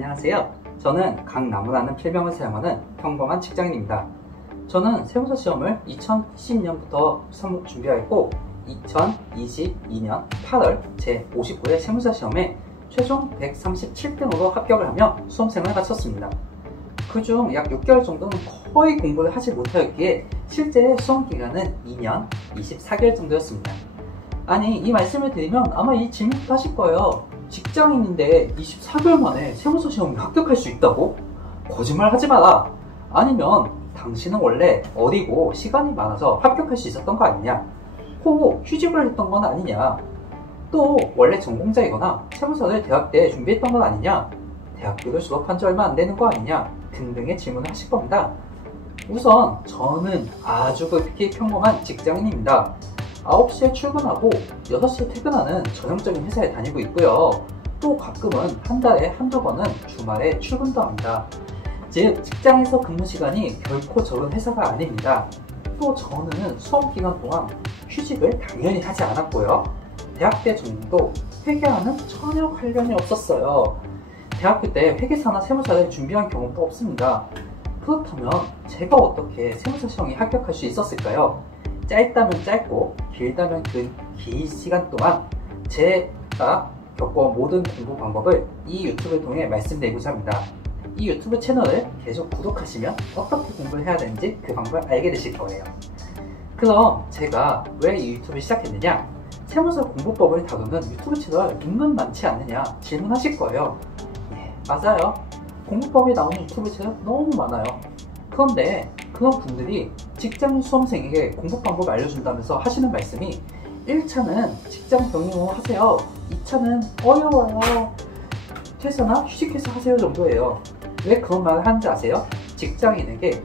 안녕하세요. 저는 강나무라는 필명을 사용하는 평범한 직장인입니다. 저는 세무사 시험을 2010년부터 준비하였고 2022년 8월 제59회 세무사 시험에 최종 137등으로 합격을 하며 수험생활을 마쳤습니다. 그중 약 6개월 정도는 거의 공부를 하지 못하였기에 실제 수험기간은 2년 24개월 정도였습니다. 아니, 이 말씀을 드리면 아마 이 질문도 하실 거예요. 직장인인데 24개월 만에 세무사 시험에 합격할 수 있다고? 거짓말 하지 마라. 아니면 당신은 원래 어리고 시간이 많아서 합격할 수 있었던 거 아니냐? 혹 휴직을 했던 건 아니냐? 또 원래 전공자이거나 세무사를 대학 때 준비했던 건 아니냐? 대학교를 졸업한 지 얼마 안 되는 거 아니냐? 등등의 질문을 하실 겁니다. 우선 저는 아주 그렇게 평범한 직장인입니다. 9시에 출근하고 6시에 퇴근하는 전형적인 회사에 다니고 있고요. 또 가끔은 한 달에 한두 번은 주말에 출근도 합니다. 즉 직장에서 근무 시간이 결코 적은 회사가 아닙니다. 또 저는 수험 기간 동안 휴직을 당연히 하지 않았고요. 대학 때 전공도 회계와는 전혀 관련이 없었어요. 대학교 때 회계사나 세무사를 준비한 경험도 없습니다. 그렇다면 제가 어떻게 세무사 시험에 합격할 수 있었을까요? 짧다면 짧고 길다면 긴 시간 동안 제가 겪어온 모든 공부 방법을 이 유튜브를 통해 말씀드리고자 합니다. 이 유튜브 채널을 계속 구독하시면 어떻게 공부를 해야 되는지 그 방법을 알게 되실 거예요. 그럼 제가 왜 이 유튜브를 시작했느냐? 세무사 공부법을 다루는 유튜브 채널 은근 많지 않느냐 질문하실 거예요. 예, 맞아요. 공부법이 나오는 유튜브 채널 너무 많아요. 그런데 그런 분들이 직장인 수험생에게 공부 방법 알려준다면서 하시는 말씀이 1차는 직장 병행으로 하세요. 2차는 어려워요. 퇴사나 휴직해서 하세요 정도예요. 왜 그런 말을 하는지 아세요? 직장인에게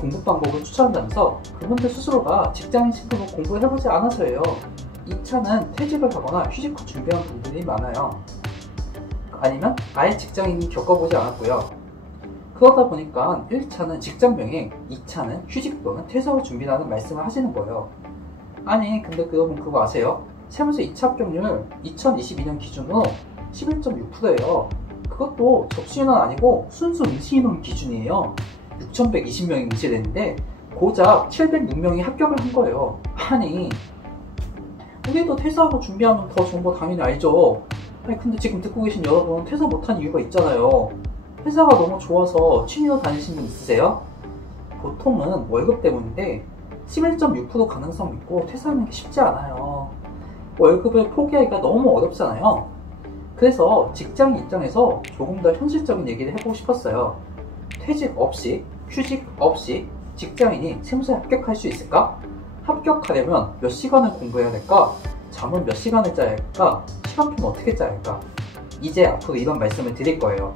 공부 방법을 추천한다면서 그분들 스스로가 직장인 신분으로 공부를 해보지 않아서예요. 2차는 퇴직을 하거나 휴직 후 준비한 분들이 많아요. 아니면 아예 직장인이 겪어보지 않았고요. 그러다 보니까 1차는 직장 병행, 2차는 휴직 또는 퇴사 후 준비라는 말씀을 하시는 거예요. 아니 근데 여러분 그거 아세요? 세무사 2차 합격률 2022년 기준으로 11.6%예요. 그것도 접수인원 아니고 순수 응시인원 기준이에요. 6,120명이 응시됐는데 고작 706명이 합격을 한 거예요. 아니 우리도 퇴사하고 준비하면 더 좋은 거 당연히 알죠. 아니 근데 지금 듣고 계신 여러분 퇴사 못한 이유가 있잖아요. 회사가 너무 좋아서 취미로 다니시는 분 있으세요? 보통은 월급 때문인데 11.6% 가능성 믿고 퇴사하는 게 쉽지 않아요. 월급을 포기하기가 너무 어렵잖아요. 그래서 직장 입장에서 조금 더 현실적인 얘기를 해보고 싶었어요. 퇴직 없이, 휴직 없이 직장인이 세무사에 합격할 수 있을까? 합격하려면 몇 시간을 공부해야 될까? 잠은 몇 시간을 짜야 할까? 시간표는 어떻게 짜야 할까? 이제 앞으로 이런 말씀을 드릴 거예요.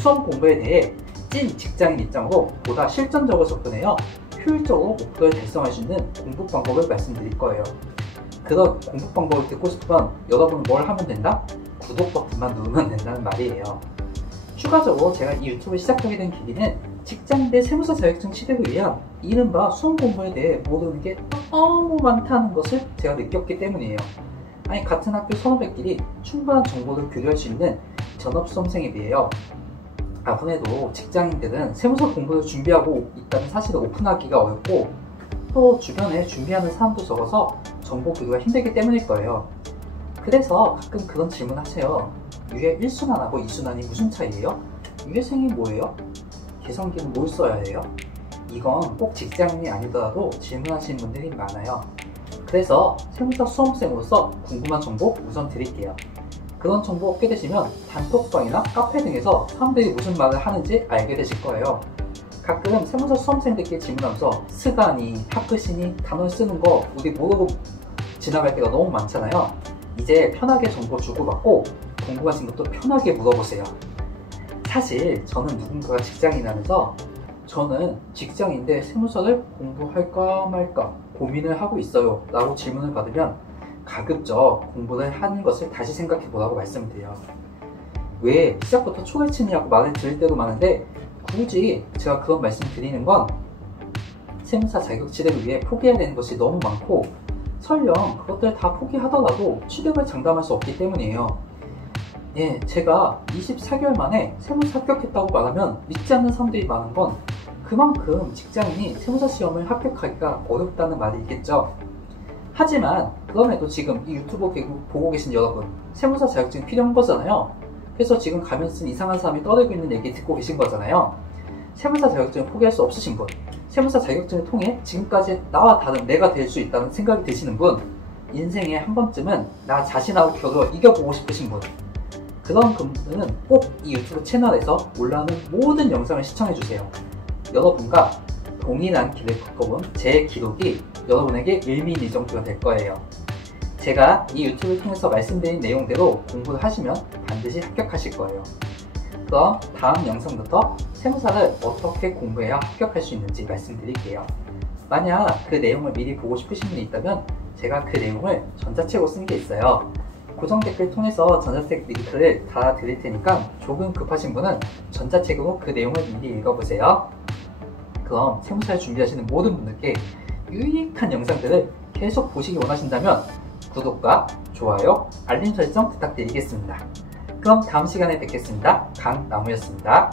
수험 공부에 대해 찐 직장인 입장으로 보다 실전적으로 접근해요. 효율적으로 목표를 달성할 수 있는 공부 방법을 말씀드릴 거예요. 그런 공부 방법을 듣고 싶으면 여러분은 뭘 하면 된다? 구독 버튼만 누르면 된다는 말이에요. 추가적으로 제가 이 유튜브를 시작하게 된 계기는 직장인대 세무사 자격증 취득을 위한 이른바 수험 공부에 대해 모르는 게 너무 많다는 것을 제가 느꼈기 때문이에요. 아니 같은 학교 선후배끼리 충분한 정보를 교류할 수 있는 전업수험생에 비해요. 아무래도 직장인들은 세무사 공부를 준비하고 있다는 사실을 오픈하기가 어렵고 또 주변에 준비하는 사람도 적어서 정보 교류가 힘들기 때문일 거예요. 그래서 가끔 그런 질문 하세요. 유예 1순환하고 2순환이 무슨 차이예요? 유예생이 뭐예요? 개성기는 뭘 써야 해요? 이건 꼭 직장인이 아니더라도 질문하시는 분들이 많아요. 그래서 세무사 수험생으로서 궁금한 정보 우선 드릴게요. 그런 정보 얻게 되시면 단톡방이나 카페 등에서 사람들이 무슨 말을 하는지 알게 되실 거예요. 가끔 세무사 수험생들끼리 질문하면서 스가니, 하크시니 단어 쓰는 거 우리 모르고 지나갈 때가 너무 많잖아요. 이제 편하게 정보 주고받고 궁금하신 것도 편하게 물어보세요. 사실 저는 누군가가 직장인이라면서 저는 직장인데 세무사를 공부할까 말까 고민을 하고 있어요 라고 질문을 받으면 가급적 공부를 하는 것을 다시 생각해 보라고 말씀을 드려요. 왜 시작부터 초를 치느냐고 말을 들을 때도 많은데 굳이 제가 그런 말씀 드리는 건 세무사 자격 취득을 위해 포기해야 되는 것이 너무 많고 설령 그것들 다 포기하더라도 취득을 장담할 수 없기 때문이에요. 예, 제가 24개월 만에 세무사 합격했다고 말하면 믿지 않는 사람들이 많은 건 그만큼 직장인이 세무사 시험을 합격하기가 어렵다는 말이겠죠. 하지만 그럼에도 지금 이 유튜브 보고 계신 여러분, 세무사 자격증이 필요한 거잖아요. 그래서 지금 가면 쓴 이상한 사람이 떠들고 있는 얘기 듣고 계신 거잖아요. 세무사 자격증을 포기할 수 없으신 분, 세무사 자격증을 통해 지금까지 나와 다른 내가 될 수 있다는 생각이 드시는 분, 인생에 한 번쯤은 나 자신하고 겨루 이겨보고 싶으신 분, 그런 분들은 꼭 이 유튜브 채널에서 올라오는 모든 영상을 시청해주세요. 여러분과 동일한 길을 겪어본 제 기록이 여러분에게 일미일정도가 될 거예요. 제가 이 유튜브를 통해서 말씀드린 내용대로 공부를 하시면 반드시 합격하실 거예요. 그럼 다음 영상부터 세무사를 어떻게 공부해야 합격할 수 있는지 말씀드릴게요. 만약 그 내용을 미리 보고 싶으신 분이 있다면 제가 그 내용을 전자책으로 쓴 게 있어요. 고정 댓글 통해서 전자책 링크를 달아드릴 테니까 조금 급하신 분은 전자책으로 그 내용을 미리 읽어보세요. 그럼 세무사를 준비하시는 모든 분들께 유익한 영상들을 계속 보시기 원하신다면 구독과 좋아요, 알림 설정 부탁드리겠습니다. 그럼 다음 시간에 뵙겠습니다. 강나무였습니다.